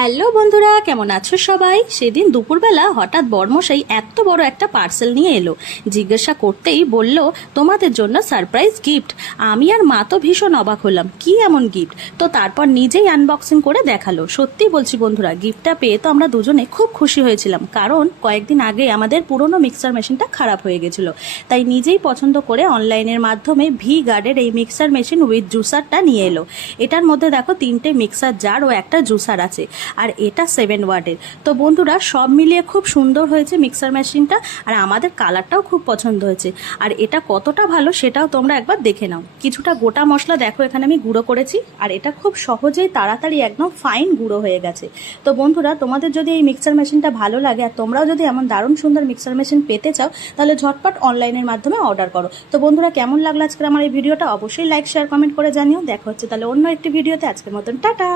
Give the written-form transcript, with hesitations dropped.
Hello বন্ধুরা, কেমন আছো সবাই? সেদিন দুপুরবেলা হঠাৎ বড়মশাই এত বড় একটা পার্সেল নিয়ে এলো। জিজ্ঞাসা করতেই বলল, তোমাদের জন্য সারপ্রাইজ গিফট। আমি আর মা তো ভীষণ অবাক হলাম, কি এমন গিফট? তো তারপর নিজেই আনবক্সিং করে দেখালো। সত্যি বলছি বন্ধুরা, গিফটটা পেয়ে তো আমরা দুজনে খুব খুশি হয়েছিলাম, কারণ কয়েকদিন আগে আমাদের পুরনো মিক্সার মেশিনটা খারাপ হয়ে গেছিল। তাই নিজেই পছন্দ করে অনলাইনের মাধ্যমে ভি গার্ডের এই মিক্সার মেশিন উইথ জুসারটা নিয়ে এলো। এটার মধ্যে দেখো 3টে মিক্সার জার ও একটা জুসার আছে, আর এটা 7 ওয়াটের। তো বন্ধুরা, সব মিলিয়ে খুব সুন্দর হয়েছে মিক্সার মেশিনটা, আর আমাদের কালারটাও খুব পছন্দ হয়েছে। আর এটা কতটা ভালো সেটাও তোমরা একবার দেখে নাও। কিছুটা গোটা মশলা দেখো এখানে আমি গুঁড়ো করেছি, আর এটা খুব সহজেই তাড়াতাড়ি একদম ফাইন গুঁড়ো হয়ে গেছে। তো বন্ধুরা, তোমাদের যদি এই মিক্সার মেশিনটা ভালো লাগে আর তোমরাও যদি এমন দারুণ সুন্দর মিক্সার মেশিন পেতে চাও, তাহলে ঝটপট অনলাইনের মাধ্যমে অর্ডার করো। তো বন্ধুরা, কেমন লাগলো আজকে আমার এই ভিডিওটা? অবশ্যই লাইক শেয়ার কমেন্ট করে জানিও। দেখা হচ্ছে তাহলে অন্য একটি ভিডিওতে। আজকের মতন টাটা।